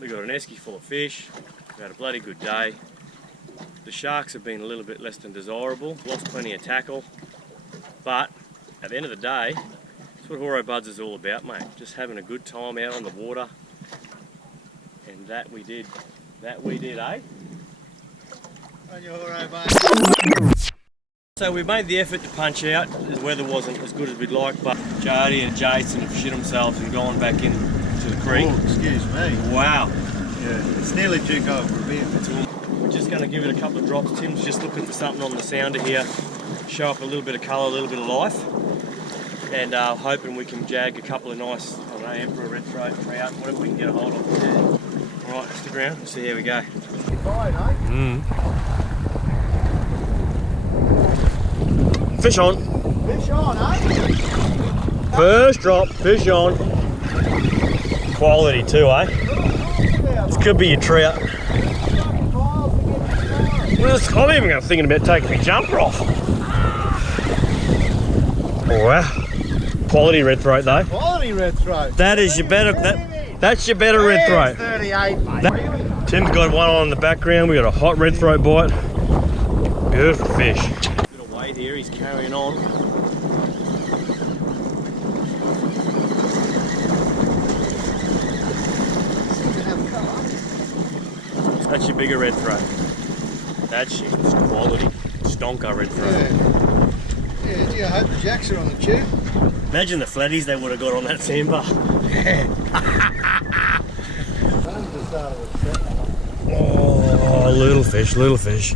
We got an esky full of fish. We had a bloody good day. The sharks have been a little bit less than desirable. Lost plenty of tackle. But at the end of the day, that's what Horan Buds is all about, mate. Just having a good time out on the water. And that we did. That we did, eh? On your Horan Buds. So we made the effort to punch out. The weather wasn't as good as we'd like, but Jody and Jason have shit themselves and gone back into the creek. Oh, excuse me. Wow. Yeah, it's nearly due over a bit. We're just going to give it a couple of drops. Tim's just looking for something on the sounder here. Show up a little bit of colour, a little bit of life. And hoping we can jag a couple of nice, I don't know, emperor, red throat, trout, whatever we can get a hold of. Yeah. Alright, stick around, we'll see how we go. Fine, eh? Fish on. Fish on, eh? First drop, fish on. Quality too, eh? This could be your trout. I'm even thinking about taking my jumper off. Oh, wow. Quality red throat though. Quality red throat. That is your better. That's your better red throat. 38, mate. Tim's got one on in the background. We got a hot red throat bite. Beautiful fish. Bit of weight here. He's carrying on. That's your bigger red throat. That's your quality stonker red throat. Yeah, gee, I hope the jacks are on the tube. Imagine the flatties they would have got on that sandbar. Yeah. Oh, little fish, little fish.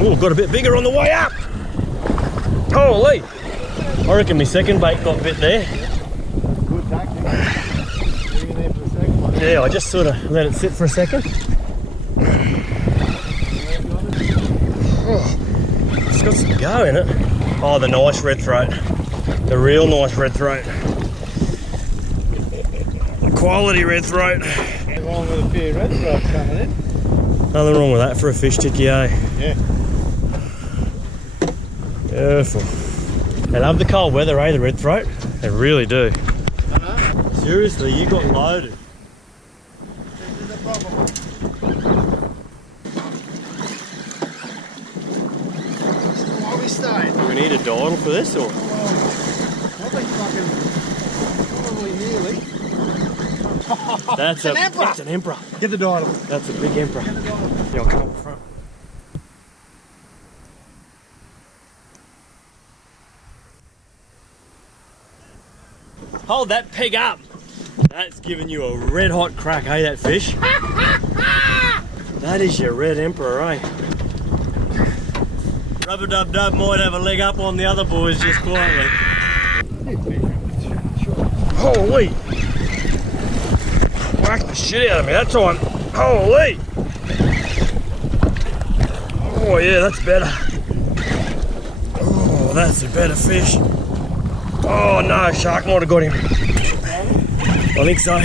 Oh, got a bit bigger on the way up. Holy! I reckon my second bait got bit there. Good tactic. Leaving there for the second one. Yeah, I just sort of let it sit for a second. Oh, it's got some go in it. Oh, the nice red throat. The real nice red throat. Quality red throat. Nothing wrong with a few red throats coming in. Nothing wrong with that for a fish ticky, eh? Yeah. Beautiful. They love the cold weather, eh, the red throat? They really do. I know. Seriously, you got loaded. This is the problem. Why are we staying? Do we need a dial for this or? Probably nearly. That's an emperor. That's an emperor. Get the dial. That's a big emperor. Get the dial. Yeah, I'll come up the front. Hold that peg up. That's giving you a red hot crack, eh, that fish? That is your red emperor, eh? Rubber Dub Dub might have a leg up on the other boys just quietly. Holy! Whacked the shit out of me that time. Holy! Oh yeah, that's better. Oh, that's a better fish. Oh no, shark might have got him. I think so.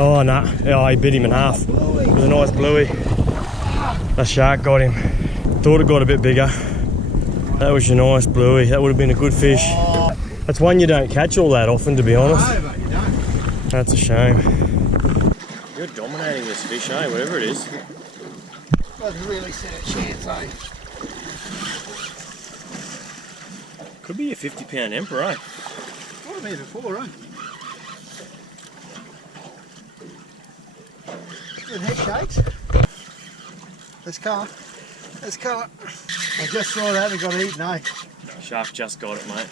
Oh no, yeah, he bit him in half with a nice bluey. The shark got him. Thought it got a bit bigger. That was your nice bluey. That would have been a good fish. That's one you don't catch all that often, to be honest. No, but you don't. That's a shame. You're dominating this fish, eh? Whatever it is. Doesn't really stand a chance, eh? Could be a 50-pound emperor, eh? What have been before, eh? Good head shakes. Let's colour. Let's colour. I just saw that and got eaten, eh? Shark just got it, mate.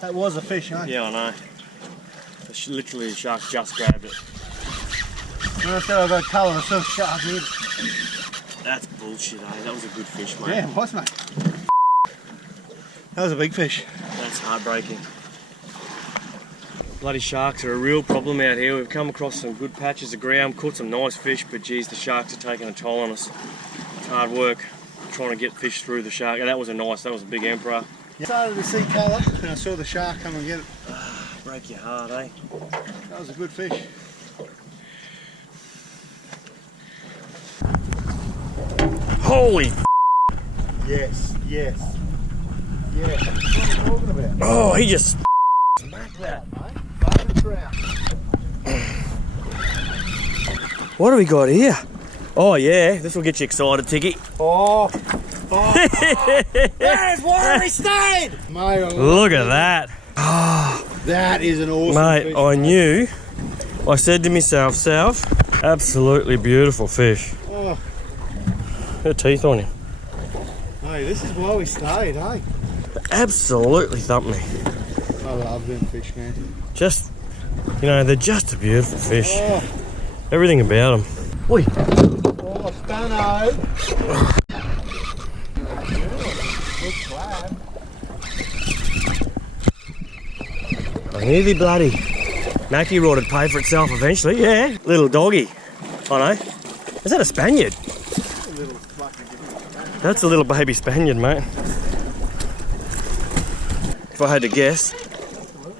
That was a fish, eh? Yeah, I know. Literally, the shark just grabbed it. When I said I got colour, I saw a shark in it. That's bullshit, eh? That was a good fish, mate. Yeah, it was, mate. That was a big fish. That's heartbreaking. Bloody sharks are a real problem out here. We've come across some good patches of ground, caught some nice fish, but geez, the sharks are taking a toll on us. It's hard work trying to get fish through the shark. That was a big emperor. I started to see colour and I saw the shark come and get it. Break your heart, eh? That was a good fish. Holy! Yes, yes, yes. What are you talking about? Oh, he just Smack that, mate. Butter trout. What do we got here? Oh yeah, this will get you excited, Tiggy. Oh. There's where we stayed! Mate, Look at that. that is an awesome Mate, fish. I said to myself, South, absolutely beautiful fish. Oh, Got teeth on him. hey, this is why we stayed, hey? Absolutely thumped me. I love them fish, man. Just, you know, they're just a beautiful fish. Oh, Everything about them. Oi. oh Stano. Good slab. I knew the bloody Mackie rod would pay for itself eventually. Yeah, little doggy. I know. Is that a Spaniard? A little fucking different. That's a little baby Spaniard, mate. If I had to guess,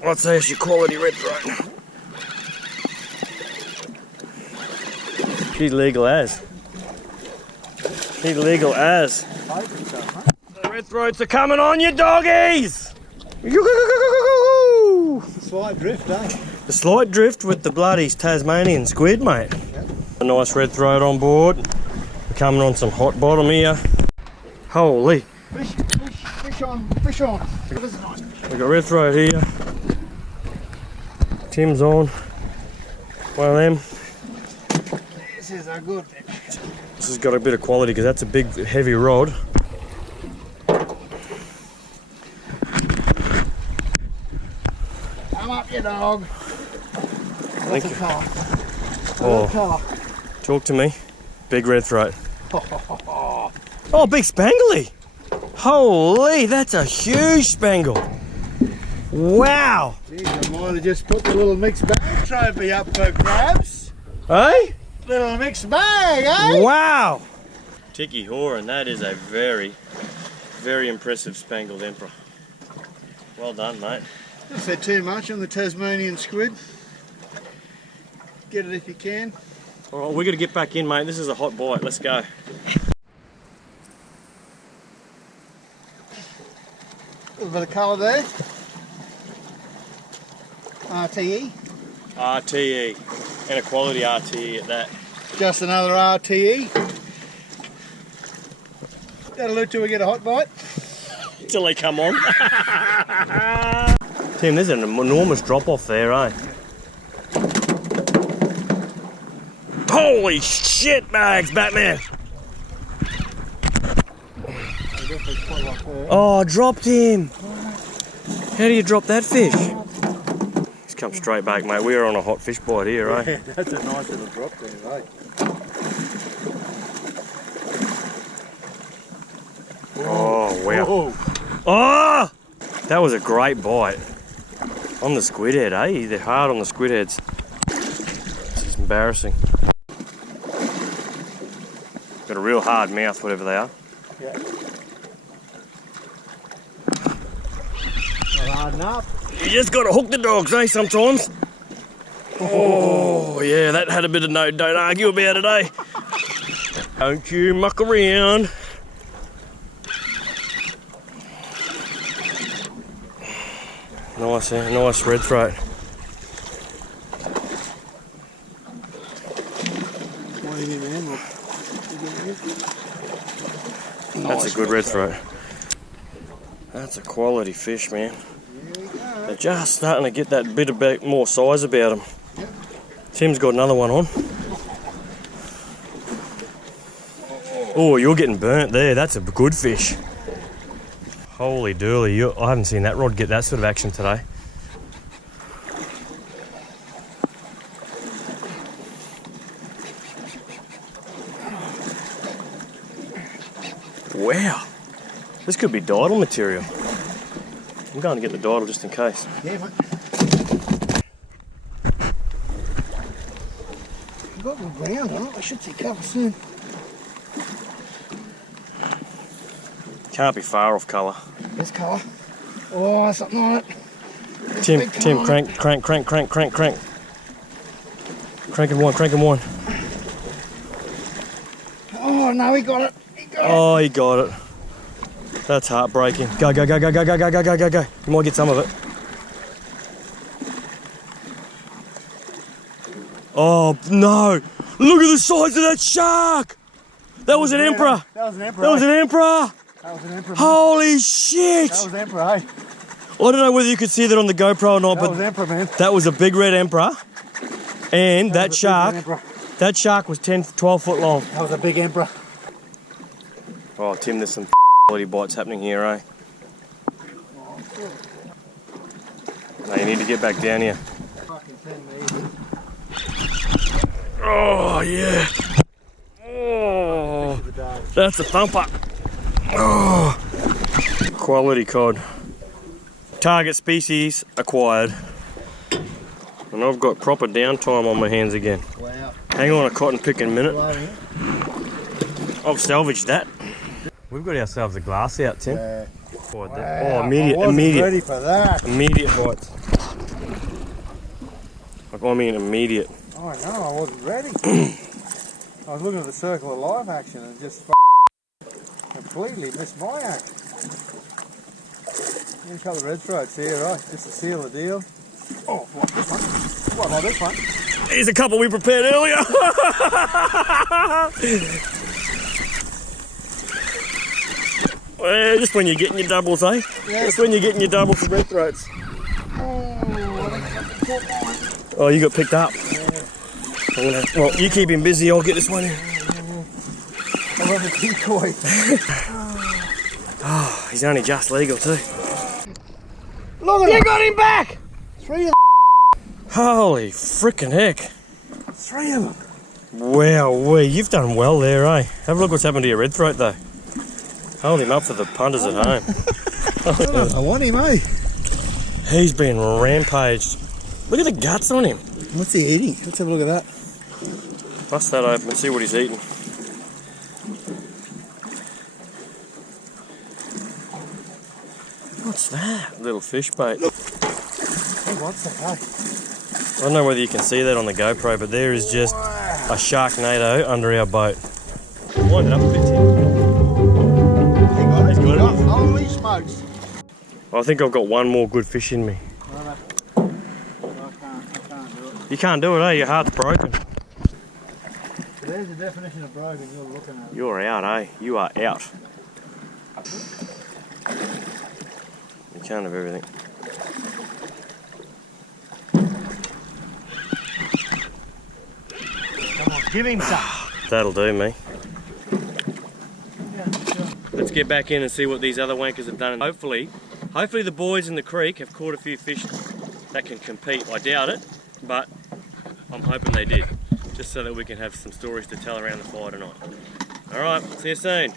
I'd say it's your quality red throat. She's legal as. She's legal as. The red throats are coming on you, doggies! It's a slight drift, eh? The slight drift with the bloody Tasmanian squid, mate. Yep. A nice red throat on board. We're coming on some hot bottom here. Holy. Fish on. This is nice. We got red throat here. Tim's on. One of them. This is a good fish. This has got a bit of quality because that's a big, heavy rod. Come up, you dog. Thank What's you. the colour? Oh. What colour? Talk to me. Big red throat. Oh, big spangly. Holy, that's a huge spangle. Wow. Geez, I might have just put the little mixed bag trophy up for grabs. Hey? Little mixed bag, eh? Wow. Tiki Horan, that is a very, very impressive spangled emperor. Well done, mate. I said too much on the Tasmanian squid. Get it if you can. All right, we're going to get back in, mate. This is a hot bite. Let's go. A little bit of colour there. RTE. RTE. And a quality RTE at that. Just another RTE. That'll do till we get a hot bite. Till they come on. Tim, there's an enormous drop off there, eh? Holy shit bags, Batman! Oh, I dropped him! How do you drop that fish? He's come straight back, mate. We're on a hot fish bite here, eh? Yeah, that's a nice little drop there, right? Oh, wow. Whoa. Oh! That was a great bite. On the squid head, eh? They're hard on the squid heads. It's embarrassing. Got a real hard mouth, whatever they are. Yeah. Not hard enough. You just got to hook the dogs, eh, sometimes? Oh, yeah, that had a bit of no, don't argue about it, eh? Don't you muck around. Nice, eh? Nice red throat. What do you think, man? That's a good red throat. That's a quality fish, man. Here we go. They're just starting to get that bit more size about them. Yep. Tim's got another one on. Oh, you're getting burnt there. That's a good fish. Holy dooly, I haven't seen that rod get that sort of action today. Wow, this could be didal material. I'm going to get the didal just in case. Yeah, mate. I've got them brown on it. I should see colour soon. Can't be far off colour. This colour. Oh, something on it. Tim, crank. Cranking one. Oh, no, he got it. Oh, he got it. That's heartbreaking. Go, go, go, go, go, go, go, go, go, go, go. You might get some of it. Oh, no. Look at the size of that shark. That was an emperor. That was an emperor. That was an emperor. That was an emperor. Holy shit. That was emperor, hey. I don't know whether you could see that on the GoPro or not, That but was emperor, man. that was a big red emperor. And that shark was 10, 12 foot long. That was a big emperor. Oh, Tim, there's some quality bites happening here, eh? No, you need to get back down here. Fucking 10 meters. Oh, yeah. Oh, that's a thumper. Oh, quality cod. Target species acquired. And I've got proper downtime on my hands again. Wow. Hang on a cotton picking minute. Wow. I've salvaged that. We've got ourselves a glass out, Tim. Yeah. Oh, Wow. immediate, I wasn't immediate. ready for that. Immediate bites. Like, I mean immediate. Oh, no, I wasn't ready. I was looking at the circle of life action and just completely missed my act. Get a couple of red throats here, right? Just to seal the deal. Oh, what, this one? What, like this one? Here's a couple we prepared earlier. Well, just when you're getting your doubles, eh? Yeah. Just when you're getting your doubles for red throats. Oh, you got picked up. Yeah. Well, you keep him busy, I'll get this one in. I love a decoy. Oh, he's only just legal too. Look at You got him back! 3 of Holy frickin' heck. them. 3 of them. Wow, you've done well there, eh? Have a look what's happened to your red throat though. Hold him up for the punters at home. I want him, eh? He's been rampaged. Look at the guts on him. What's he eating? Let's have a look at that. Bust that open and see what he's eating. What's that? Little fish bait. He wants that, eh? I don't know whether you can see that on the GoPro, but there is just a Sharknado under our boat. Wind it up a bit, Tim. He's got it. Holy smokes. I think I've got one more good fish in me. No. I can't do it. You can't do it, eh? Your heart's broken. There's the definition of broken you're looking at. You're out, eh? You are out. You can't have everything. Come on, give him some. That'll do me. Yeah, sure. Let's get back in and see what these other wankers have done. And hopefully the boys in the creek have caught a few fish that can compete. I doubt it, but I'm hoping they did. Just so that we can have some stories to tell around the fire tonight. Alright, see you soon.